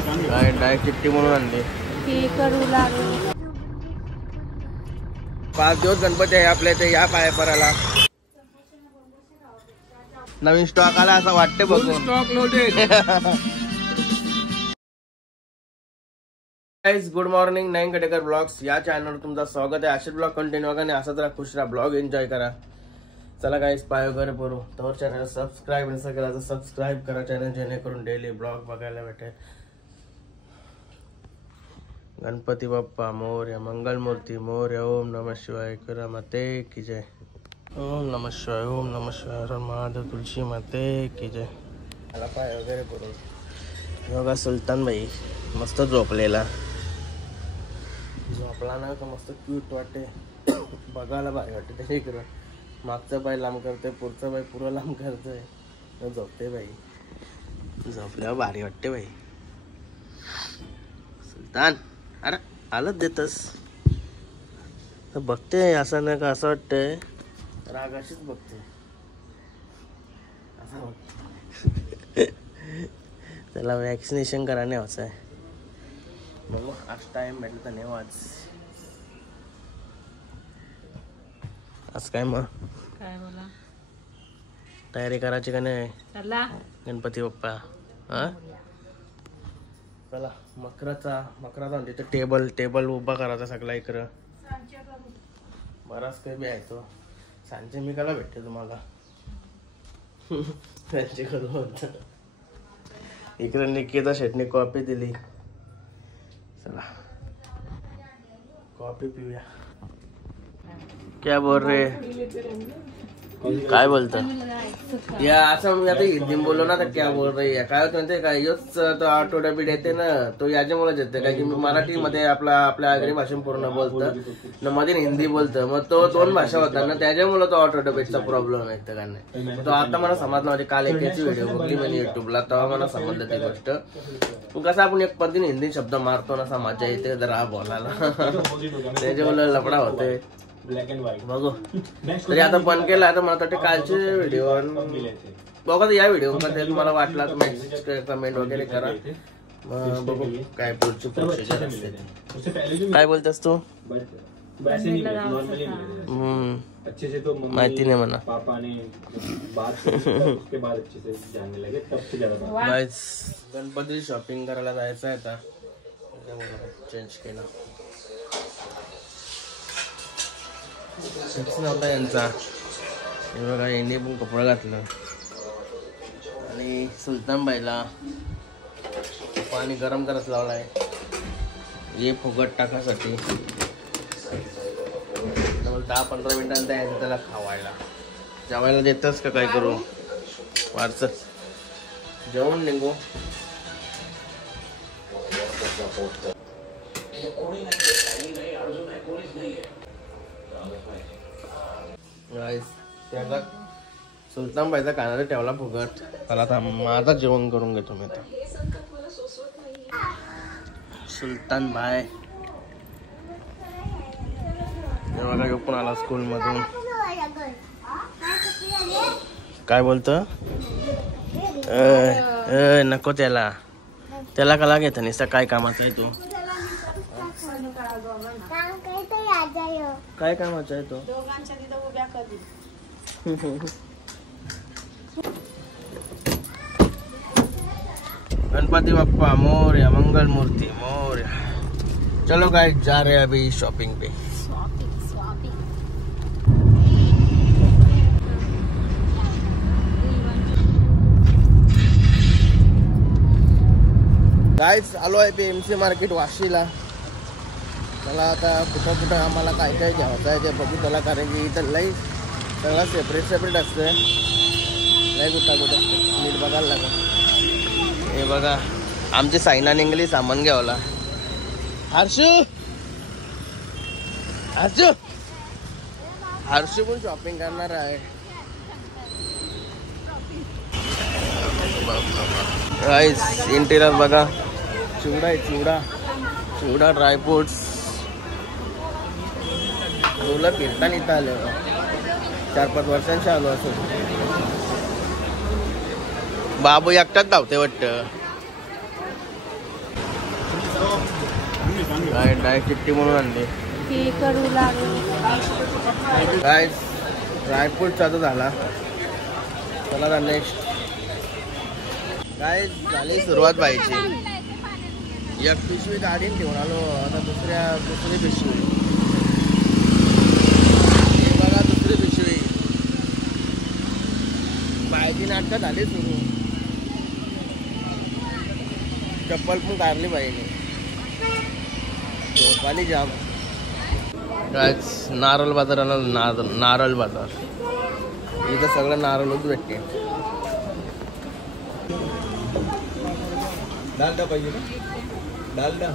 काय डायरेक्ट चिट्टी म्हणून आणली. 5 दिवस गणपती आहे आपल्या इथे, या पाया पराला. नवीन स्टॉक आला असं वाटतं बघून. Stock loaded. Guys good morning. Nayan Khadekar blogs या चॅनलवर तुमचं स्वागत आहे. असेच ब्लॉग कंटिन्यू करा आणि असंच राहा, खुश राहा, ब्लॉग एन्जॉय करा. चला गाइस पाय वगैरे पडू. तर चॅनल सबस्क्राईब नसेल केला तर सबस्क्राईब करा चॅनल, जेणेकरून डेली ब्लॉग बघायला भेटेल. गणपती बाप्पा मोरया, मंगलमूर्ती मोरया. ओम नमः शिवाय, करा माते की जय. ओम नमः शिवाय, ओम नमः शिवाय, हर महादेव, तुलसी माते की जय. मला पाय वगैरे पडून बघा. सुलतान भाई मस्त झोपलेला. झोपला ना तर मस्त क्यूट वाटते, बघायला भारी वाटते. ते इकडं मागचा पाय लांब करते, पुढचा पाय पुरं लांब करतोय, झोपते बाई. झोपल्यावर भारी वाटते बाई. सुलतान अरे आलंच देतस तर बघते असं नाही का, असं वाटतंय रागाशीच बघते असं वाटतं. त्याला वॅक्सिनेशन करायला व्हायचं आहे. बघू आज टाइम भेटला तर नेऊ. आज काय मग काय बोला, तयारी करायची का नाही चला गणपती बाप्पा? हा चला. मकराचा म्हणजे टेबल उभा करायचा सगळा इकडं. बराच काही बी आहे तो. सांचे मी काला भेटते तुम्हाला. त्यांची करू इकडे निकिता शेटने कॉफी दिली. चला कॉफी पिऊया. क्या बोल रहे, काय बोलता या? असं मी आता हिंदी बोललो ना तर क्या बोल रही आहे, काय होतं काय योच तो आठवड्याबीड येते ना, तो याच्यामुळेच येते काय की मी मराठीमध्ये आपल्या आगरी भाषेत पूर्ण बोलतं न, मध्ये हिंदी बोलतं. मग तो 2 भाषा होता ना, त्याच्यामुळे तो ऑटोडेबिटचा प्रॉब्लेम आहे का नाही. तो आता मला समजला. म्हणजे काल एकाची व्हिडिओ बघली मी युट्यूबला, तेव्हा मला समजलं ती गोष्ट. कसं आपण एक पद्धतीने हिंदी शब्द मारतो ना, मजा येते जरा बोलायला. त्याच्यामुळे लफडा होते. बघू तरी आता बंद केला. तर मला वाटतं कालचे व्हिडिओ बघा. या व्हिडिओ मध्ये तुम्हाला वाटला तर कमेंट वगैरे करा. बघू काय पुढची प्रोसिजर असते. काय बोलतेस तू? माहिती नाही म्हणा. गणपती शॉपिंग करायला जायचं आहे आता, चेंज केला. नव्हता यांचा. हे बघा यांनी पण कपडा घातलं आणि सुलतान बाईला पाणी गरम करत लावलाय हे फुगट टाकासाठी. 10-15 मिनिटांत यायचं त्याला खावायला. जेवायला देतच का काय करू? वारच जेवण निघू. त्याला सुलतान बाईचा कानाला ठेवला फुगट. त्याला आता माझा जेवण करून घेतो मी. आता सुलतान बाय बघा यो पण आला स्कूल मधून. काय बोलतो? नको त्याला कला घेत नाही. काय कामाचा आहे तू? काय कामाचा आहे तो? गणपति बप्पा मोरया, मंगल मूर्ति मोरया. चलो गाइस जा रहे हैं अभी शॉपिंग पे. गाइस आलो आहे PMC मार्केट वाशीला. त्याला आता कुठं आम्हाला काय घ्यायचं आहे ते बघू त्याला, कारण की इथं लई सगळं सेपरेट असतं. लई कुठं नीट बघायला लागतं. हे बघा आमची सायना निघली सामान घ्यावला. हर्षू पण शॉपिंग करणार आहे. इंटिरियर बघा. चिवडा आहे, चिवडा ड्रायफ्रुट्स. तुला फिरताना इथं आलं 4-5 वर्षांची आलो असं. बाबू एकटाच धावते वाटतं. काय डायरेक्ट चिट्टी म्हणून आणली काय ड्रायफ्रूट चालू झाला. चला नेक्स्ट काय झाली सुरुवात व्हायची. एक पिशवी गाडीने ठेवून आलो. आता दुसरी पिशवी बघा. दुसरी पिशवी बायची नाटकं झाली सुरू. चप्पल पण काढली बाईने. झोपाली जाम. नारळ बाजार आला. नारळ बाजार इथं सगळं नारळच भेटते. डालडा पाहिजे ना. डालडा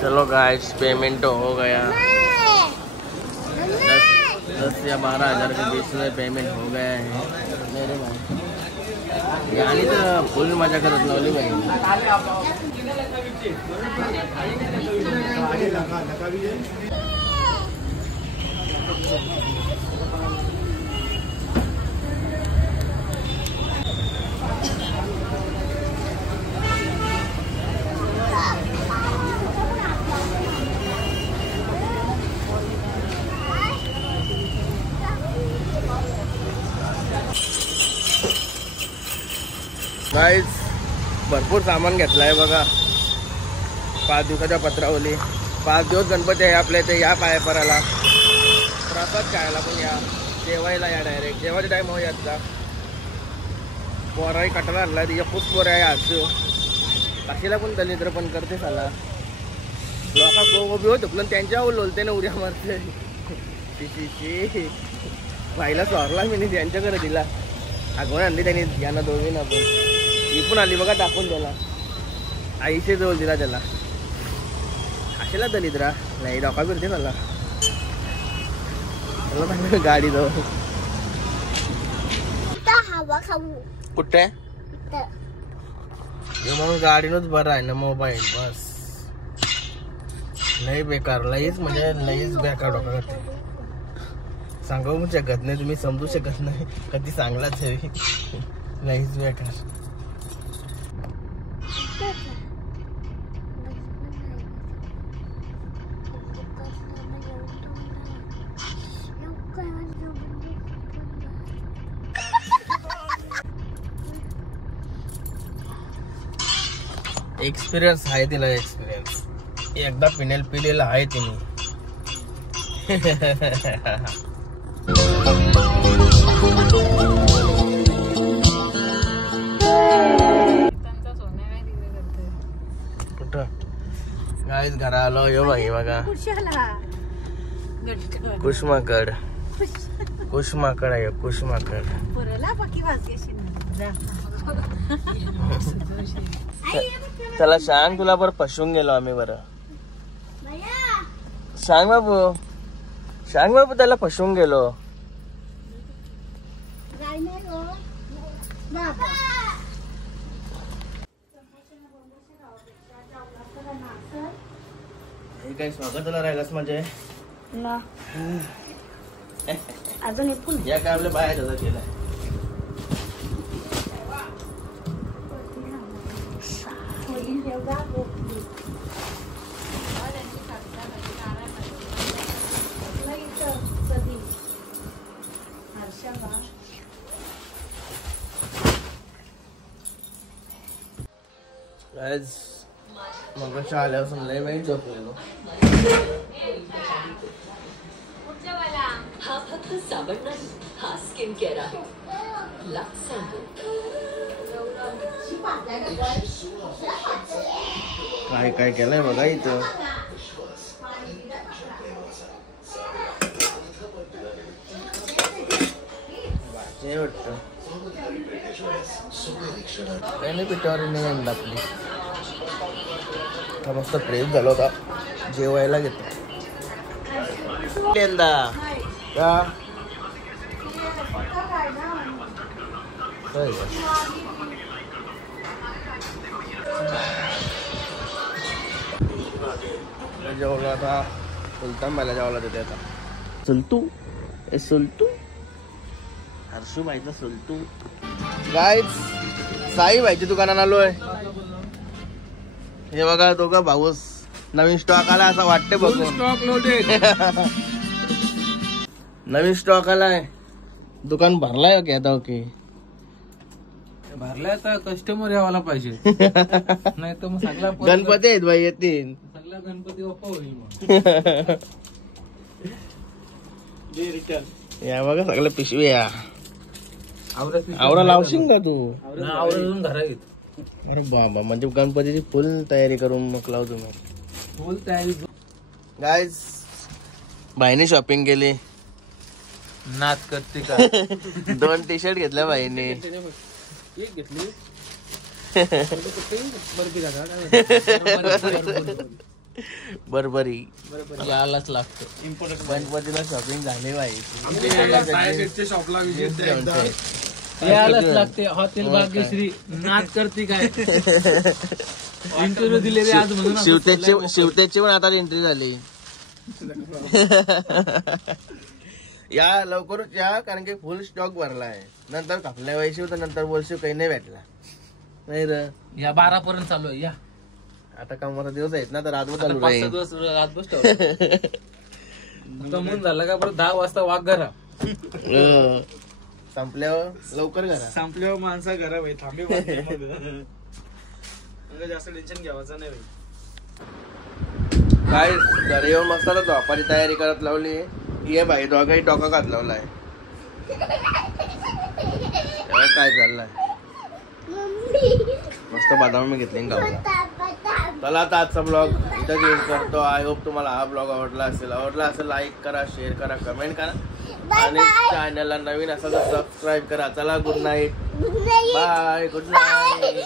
चलो गाइस पेमेंट तो हो गया. 10 या 12,000 के बीच में पेमेंट हो गया है मेरे भाई. यानी तो फुल मजा करत लावली भाई. गाइस भरपूर सामान घेतलंय बघा. 5 दिवसाच्या पत्रावली. 5 दिवस गणपती आहे आपल्या इथे. या पायापराला प्रसाद खायला पण या. जेवायला या. डायरेक्ट जेवायचा टाइम हो याचा. पोराही कटाला आणला. तिच्या खूप पोर आहे आज. काशीला पण दलिद्र पण करते साला. लोका गोबी होत पण त्यांच्यावर लोलते ना. उड्या मारते. भाईला स्वारला मी त्यांच्याकडे दिला. आगवण आणली त्यांनी. यांना दोघींना पण ही पण आली बघा टाकून त्याला. आईशे जवळ दिला त्याला. असेला दलिद्रा नाही. डोका फिरते मला. गाडी जवळ कुठे म्हणून गाडीनच बरं आहे ना. मोबाईल बस लई बेकार. लईच म्हणजे लईच बेकार डोका करते. सांगू पण शकत नाही. तुम्ही समजू शकत नाही. कधी चांगलाच आहे. लईच बेकार. एक्सपिरियन्स आहे तिला. एक्सपिरियन्स एकदा पिलेला आहे तिने. कुठं गाईच घरा आलो. यो बाई बघा कुष्माकड. कुष्माकड आहे. कुष्माकड चला सांग. तुला बरं फसवून गेलो आम्ही. बरं सांग बाबू. सांग बाबू. त्याला फसवून गेलो. हे काय स्वागताला राहिलास म्हणजे अजून या काय आपल्या बाहेर केलं. मग आल्यापासून लय वेळ झोपलेलो. हा फक्त साबण नाही. हा स्किन केअर आहे. काय काय केलंय बघा इथं. वाटतं काही नाही. पिठावर नाही आणलं आपली. मस्त फ्रेश झाला होता. जेवायला घेतो यंदा का जेवलो आता सुलतान मला जेवायला देते आता. सुलतू ए सुलतू हर्षू माहिती सुलतू. गाईज साई भाईच्या दुकानात आलोय. हे बघा दोघं भाऊस नवीन स्टॉक आला असं वाटते बघून. Stock loaded. नवीन स्टॉक आलाय. दुकान भरलाय की आता. ओके भरलाय तर कस्टमर यावाला पाहिजे. नाही तर मग सगळा गणपती आहेत भाई येतील. सगळा गणपती बाप्पा होईल मग. या बघा सगळं पिशवी या. आवरा लावशील का तू? आवरून घरा येत. अरे बाबा म्हणजे गणपतीची फुल तयारी करून मग लावतो मी. फुल तयारी. गाईज भाईने शॉपिंग केली. नाच करते का? 2 टी शर्ट घेतल्या भाईने. एक घेतली. बरबरी यालाच लागतं. गणपतीला शॉपिंग झाली भाई. शॉपला यालाच लागते. हॉटेल भाग्यश्री नाच करते काय? इंटरव्ह्यू दिले आज म्हणून. शिवतेची पण आता एंट्री झाली. या लवकरच या कारण की फुल स्टॉक भरला आहे. नंतर कापल्या वैशिव तर नंतर बोलशिव काही नाही भेटला नाही र. या 12 पर्यंत चालू आहे. या आता कामाचा दिवस आहेत ना तर रातभर चालू राहील. 5 दिवस रातभर कमून झाला का परत 10 वाजता वाघ घरा. संपल्यावर लवकर करा. संपल्यावर माणसा घरा भाई थांबे. जास्त टेन्शन घ्यावायचं नाही भाई. काय घरी येऊन मस्त झोपाची तयारी करत लावली. ये भाई दोघाही डोका घात लावलाय. काय चाललंय मस्त बदाम मी घेतले गावाला. चला आता आजचा ब्लॉग इथं एंड करतो. आय होप तुम्हाला हा ब्लॉग आवडला असेल लाईक करा, शेअर करा, कमेंट करा आणि चॅनलला नवीन असेल तर सबस्क्राईब करा. चला good night. Bye. Good night.